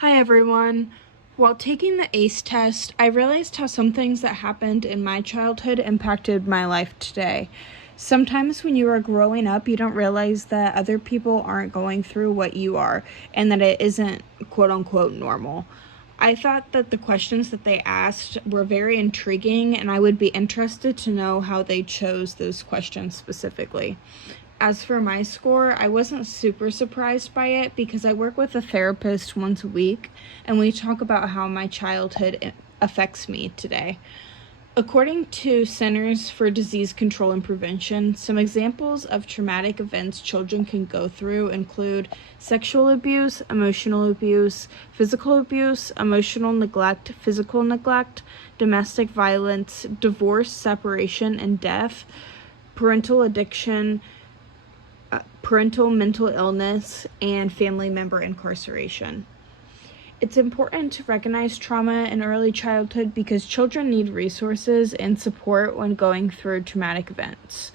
Hi everyone. While taking the ACE test, I realized how some things that happened in my childhood impacted my life today. Sometimes when you are growing up, you don't realize that other people aren't going through what you are and that it isn't quote unquote normal. I thought that the questions that they asked were very intriguing, and I would be interested to know how they chose those questions specifically. As for my score, I wasn't super surprised by it because I work with a therapist once a week and we talk about how my childhood affects me today. According to Centers for Disease Control and Prevention, some examples of traumatic events children can go through include sexual abuse, emotional abuse, physical abuse, emotional neglect, physical neglect, domestic violence, divorce, separation, and death, parental addiction, parental mental illness, and family member incarceration. It's important to recognize trauma in early childhood because children need resources and support when going through traumatic events.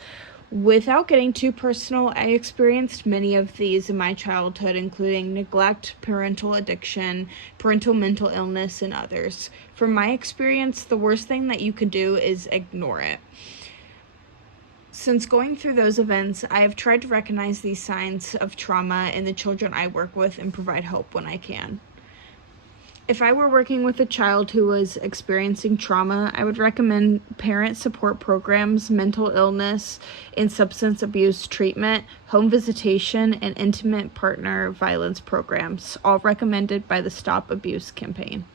Without getting too personal, I experienced many of these in my childhood, including neglect, parental addiction, parental mental illness, and others. From my experience, the worst thing that you could do is ignore it. Since going through those events, I have tried to recognize these signs of trauma in the children I work with and provide help when I can. If I were working with a child who was experiencing trauma, I would recommend parent support programs, mental illness and substance abuse treatment, home visitation, and intimate partner violence programs, all recommended by the Stop Abuse campaign.